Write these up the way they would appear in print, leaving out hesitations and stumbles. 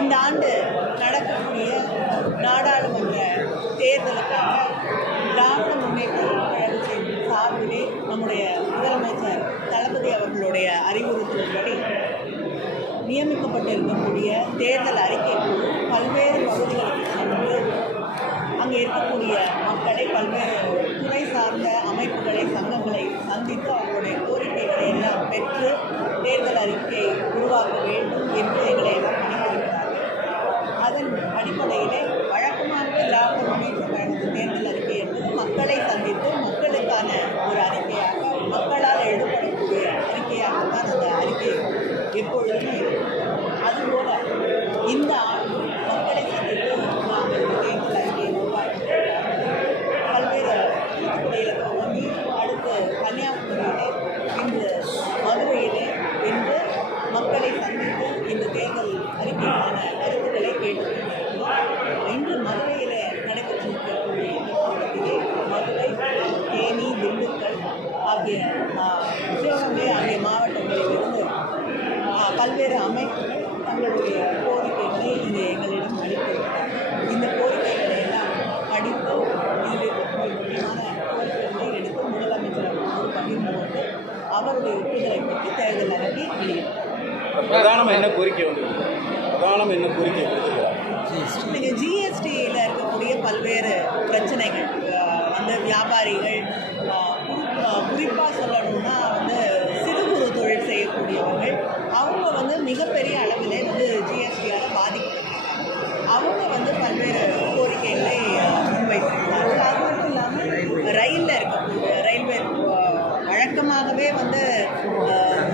இந்த ஆண்டு நடக்கக்கூடிய நாடாளுமன்ற தேர்தலுக்காக திராவிட முன்னேற்ற கழகத்தின் சார்பிலே நம்முடைய முதலமைச்சர் தளபதி அவர்களுடைய அறிவுறுத்தலின்படி நியமிக்கப்பட்டிருக்கக்கூடிய தேர்தல் அறிக்கை குழு பல்வேறு பகுதிகளுக்கு சென்று அங்கே இருக்கக்கூடிய மக்களை, பல்வேறு துறை சார்ந்த அமைப்புகளை, சங்கங்களை சந்தித்து அவர்களுடைய கோரிக்கைகளை எல்லாம் பெற்று தேர்தல் அறிக்கை உருவாக்க வேண்டும் என்று எங்களை எல்லாம் பணிபுரிகிறார்கள். அதன் அடிப்படையிலே வழக்கமாக திராவிட முன்னேற்ற கழகத்தின் தேர்தல் அறிக்கை என்பது மக்களை சந்தித்து மக்களுக்கான ஒரு அறிக்கையாக, மக்களால் எழுதப்படக்கூடிய அறிக்கையாகத்தான் அந்த அறிக்கை எப்பொழுதுமே இருக்கும். அதுபோல இந்த ஆண்டு மக்களை சந்தித்து நாங்கள் தேர்தல் அறிக்கையை உருவாக்கியிருக்கிறார்கள். பல்வேறு தூத்துக்குடியில் துவங்கி அடுத்து கன்னியாகுமரியிலே, இன்று மதுரையிலே இன்று மக்களை சந்தித்து இந்த தேர்தல் அறிக்கைக்கான கருத்துக்களை கேட்டுக்கொண்டிருக்கிறோம். இன்று மதுரையிலே நடைபெற்றிருக்கக்கூடிய இந்த கூட்டத்திலே மதுரை, தேனி, திண்டுக்கல் ஆகிய சிவகங்கை ஆகிய மாவட்டங்களிலிருந்து பல்வேறு அமைப்புகள் தங்களுடைய கோரிக்கைகளை இது எங்களிடம் அளித்திருக்கிறார். இந்த கோரிக்கைகளை எல்லாம் படித்து இதில் இருக்கக்கூடிய முக்கியமான கோரிக்கைகளை எடுத்து முதலமைச்சர் அவர்களோடு பகிர்ந்து கொண்டு அவருடைய ஒப்புதலை பெற்று தேர்தல் அறிக்கை வெளியிட்டார். பிரதானம் என்ன கோரிக்கை கொடுத்துருக்கிறார்? நீங்கள் ஜிஎஸ்டியில் இருக்கக்கூடிய பல்வேறு பிரச்சனைகள், வந்து வியாபாரிகள், குறிப்பாக சொல்லணும்னா வந்து சிறு குறு தொழில் செய்யக்கூடியவர்கள், அவங்க வந்து மிகப்பெரிய அளவில் வந்து ஜிஎஸ்டியால் பாதிக்கப்பட்டிருக்காங்க. அவங்க வந்து பல்வேறு கோரிக்கைகளை முன்வைத்திருக்கிறார்கள். அது மட்டும் இல்லாமல் ரயிலில் இருக்கக்கூடிய ரயில்வே வழக்கமாகவே வந்து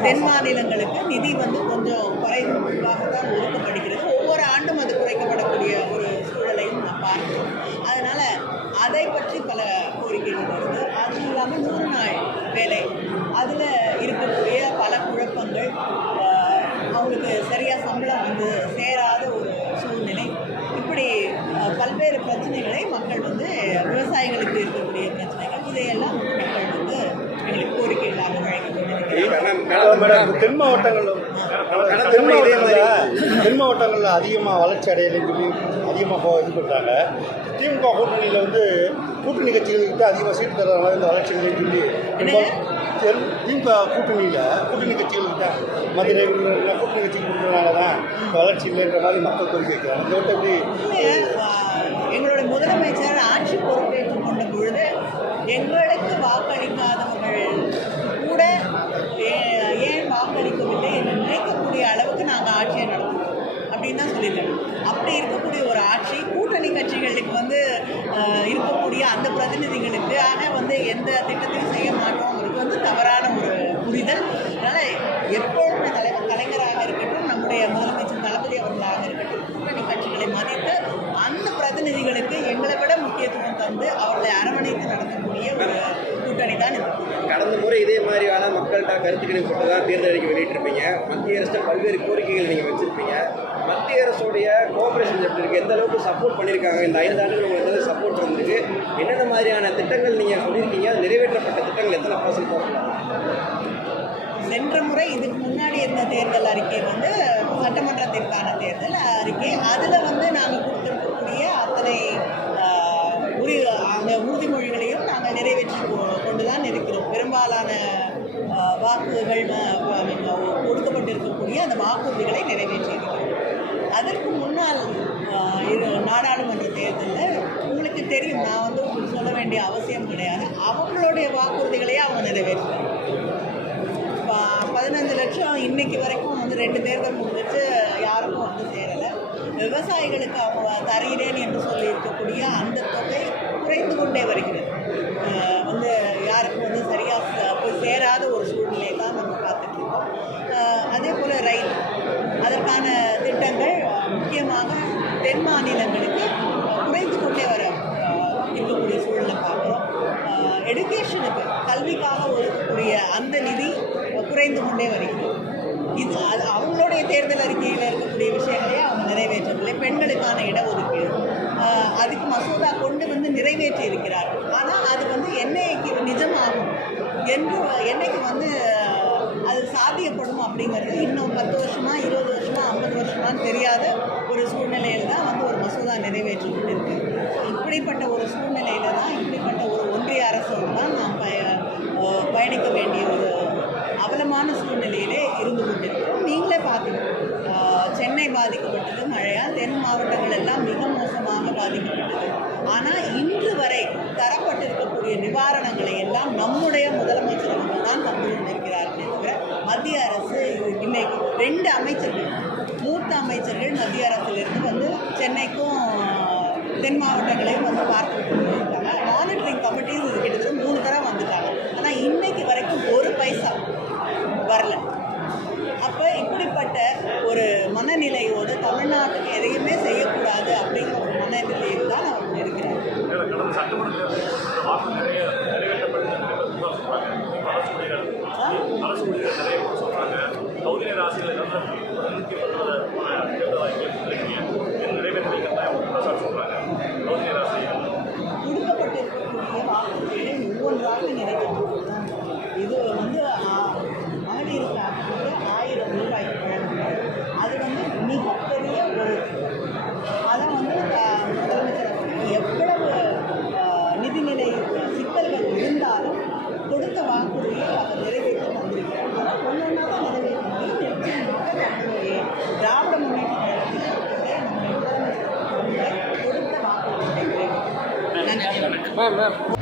தென் மாநிலங்களுக்கு நிதி வந்து கொஞ்சம் குறைவாகத்தான் ஒதுக்கப்படுகிறது. ஒவ்வொரு ஆண்டும் அது குறைக்கப்படக்கூடிய ஒரு சூழலையும் நான் பார்க்கிறோம். அதனால் அதை பற்றி பல கோரிக்கைகள் வருது. அதுவும் இல்லாமல் 100 நாள் வேலை, அதில் இருக்கக்கூடிய பல குழப்பங்கள், அவங்களுக்கு சரியாக சம்பளம் வந்து சேராத ஒரு சூழ்நிலை, இப்படி பல்வேறு பிரச்சனைகளை மக்கள் வந்து, விவசாயிகளுக்கு இருக்கக்கூடிய பிரச்சனைகள், இதையெல்லாம் மக்கள் வந்து எங்களுக்கு கோரிக்கைகளாக வழங்கி கொண்டிருக்கிறார்கள். தென் மாவட்டங்களில் அதிகமாக வளர்ச்சி அடையலைன்னு சொல்லி அதிகமாக இது பண்ணுறாங்க. திமுக கூட்டணியில் வந்து கூட்டணி கட்சிகளுக்கிட்ட அதிகமாக சீட்டு தர மாதிரி இந்த வளர்ச்சி இல்லைன்னு சொல்லி திமுக கூட்டணி கட்சிகள்கிட்ட மதுரை கூட்டணி கட்சி கொடுத்ததுனால தான் வளர்ச்சி இல்லைன்ற மாதிரி மக்கள் கோரிக்கை வைக்கிறாங்க. இந்த விட்டு எப்படி எங்களுடைய முதலமைச்சர் ஆட்சி பொறுப்பேற்றுக் கொண்ட பொழுது எங்களுக்கு வாக்களிக்காதவர்கள் கூட ஏன் வாக்களிக்கவில்லை என்று நினைக்கக்கூடிய அளவுக்கு நாங்கள் ஆட்சியை நடத்துவோம் அப்படின்னு தான் சொல்லியிருக்கோம். அப்படி இருக்கக்கூடிய ஒரு ஆட்சி, கூட்டணி கட்சிகளுக்கு வந்து இருக்கக்கூடிய அந்த பிரதிநிதிகளுக்காக வந்து எந்த திட்டத்தையும் செய்ய மாட்டோங்கிறது வந்து தவறான ஒரு புரிதல். அதனால் எப்பொழுதுமே தலைவர் கலைஞராக இருக்கட்டும், நம்முடைய முதலமைச்சர் தளபதி அவர்களாக இருக்கட்டும், கூட்டணி கட்சிகளை மதித்து அந்த பிரதிநிதிகளுக்கு எங்களை விட முக்கியத்துவம் தந்து அவர்களை அரவணைத்து நடத்தக்கூடிய ஒரு கூட்டணி தான் இது. கடந்த முறை இதே மாதிரியான மக்கள்கிட்ட கருத்துக்களை போட்டு தான் தேர்தல் அறிக்கை வெளியிட்டிருப்பீங்க. மத்திய அரசு பல்வேறு கோரிக்கைகள் நீங்கள் வச்சுருப்பீங்க. மத்திய அரசுடைய கோஆபரேஷன் எப்படி இருக்குது? எந்த அளவுக்கு சப்போர்ட் பண்ணியிருக்காங்க? இந்த 5 ஆண்டுகள் உங்களுக்கு எந்த சப்போர்ட் இருந்திருக்கு? என்னென்ன மாதிரியான திட்டங்கள் நீங்கள் சொல்லியிருக்கீங்க? நிறைவேற்றப்பட்ட திட்டங்கள் எத்தனை %? சென்ற முறை இதுக்கு முன்னாடி இருந்த தேர்தல் அறிக்கை வந்து சட்டமன்றத்திற்கான தேர்தல் அறிக்கை. அதில் வந்து நாங்கள் கொடுத்துருக்கக்கூடிய அத்தனை அந்த உறுதிமொழிகளையும் நாங்கள் நிறைவேற்றி கொண்டு தான் இருக்கிறோம். பெரும்பாலான வாக்குகள் கொடுக்கப்பட்டிருக்கக்கூடிய அந்த வாக்குறுதிகளை நிறைவேற்றி இருக்கிறோம். அதற்கு முன்னால் நாடாளுமன்ற தேர்தலில் உங்களுக்கு தெரியும், நான் வந்து உங்களுக்கு சொல்ல வேண்டிய அவசியம் கிடையாது, அவங்களுடைய வாக்குறுதிகளையே அவங்க நிறைவேற்றுறாங்க. 15 லட்சம் இன்னைக்கு வரைக்கும் வந்து 2 தேர்தல் முடிஞ்சிச்சு, யாருக்கும் வந்து சேரலை. விவசாயிகளுக்கு அவங்க தருகிறேன் என்று சொல்லி இருக்கக்கூடிய அந்த தொகை குறைந்து கொண்டே வருகிறது. வந்து யாருக்கும் வந்து சரியாக போய் சேராத ஒரு சூழ்நிலை தான் நம்ம பார்த்துட்ருக்கோம். அதே போல் ரயில், அதற்கான திட்டங்கள் முக்கியமாக தென் மாநிலங்களுக்கு குறைந்து கொண்டே வர இருக்கக்கூடிய சூழலை பார்க்குறோம். எடுகேஷனுக்கு, கல்விக்காக ஒதுக்கக்கூடிய அந்த நிதி குறைந்து கொண்டே வருகிறது. அது அவங்களுடைய தேர்தல் அறிக்கையில் இருக்கக்கூடிய விஷயங்களே அவங்க நிறைவேற்றவில்லை. பெண்களுக்கான இடஒதுக்கீடு, அதுக்கு மசோதா கொண்டு வந்து நிறைவேற்றி இருக்கிறார்கள். ஆனால் அது வந்து என்னைக்கு நிஜமாகும் என்று, என்னைக்கு வந்து அது சாத்தியப்படும் அப்படிங்கிறது இன்னும் 10 வருஷமா, 20 வருஷமா, 50 வருஷமா நிறைவேற்றுவாங்களான்னு தெரியாத ஒரு சூழ்நிலையில் தான் வந்து ஒரு மசோதா நிறைவேற்றிக்கிட்டு இருக்கு. இப்படிப்பட்ட ஒரு சூழ்நிலையில தான் இப்படிப்பட்ட ஒரு ஒன்றிய அரசோடு தான் நாம் பயணிக்க வேண்டிய ஒரு அவலமான சூழ்நிலையிலே இருந்து கொண்டிருக்கிறோம். நீங்களே பார்த்தீங்க, சென்னை பாதிக்கப்பட்டது மழையால், தென் மாவட்டங்கள் எல்லாம் மிக மோசமாக பாதிக்கப்பட்டது. ஆனால் இன்று வரை தரப்பட்டிருக்கக்கூடிய நிவாரணங்களை எல்லாம் நம்முடைய முதலமைச்சர் அவர்கள் தான் தந்து கொண்டிருக்கிறார்களே தவிர மத்திய அரசு இன்னைக்கு 2 அமைச்சர்கள், மூத்த அமைச்சர்கள் மத்திய அரசிலிருந்து வந்து சென்னைக்கும் தென் மாவட்டங்களையும் வந்து பார்த்துட்டு இருக்காங்க. மானிட்டரிங் கமிட்டிஸ் இது கிட்டத்தட்ட 3 தடவை வந்துட்டாங்க. ஆனால் இன்னைக்கு வரைக்கும் ஒரு பைசா வரல. அப்போ இப்படிப்பட்ட ஒரு மனநிலையோடு தமிழ்நாட்டுக்கு எதையுமே செய்யக்கூடாது அப்படிங்கிற ஒரு மனநிலையில் தான் அவங்க இருக்கிறாங்க. கொடுக்கப்பட்டிருக்கக்கூடிய வாக்குறுதிகளை ஒவ்வொன்றாக நிறைவேற்றுவது தான். இது வந்து மகளிருக்கு ஆகக்கூடிய 1000 ரூபாய் வழங்குகிறது. அது வந்து மிகப்பெரிய ஒரு அதை வந்து முதலமைச்சர் அவர்கள் எவ்வளவு நிதிநிலை சிக்கல்கள் இருந்தாலும் கொடுத்த வாக்குறுதியை அவர் நிறைவேற்றி வந்திருக்கிறார். ஆனால் ஒன்றொன்னா தான் நிறைவேற்ற முடியும். நிச்சயமாக நம்மளுடைய திராவிட முன்னேற்ற கழகத்தில் நம்முடைய முதலமைச்சர் கொடுத்த வாக்குறுதியை நிறைவேற்ற. நன்றி.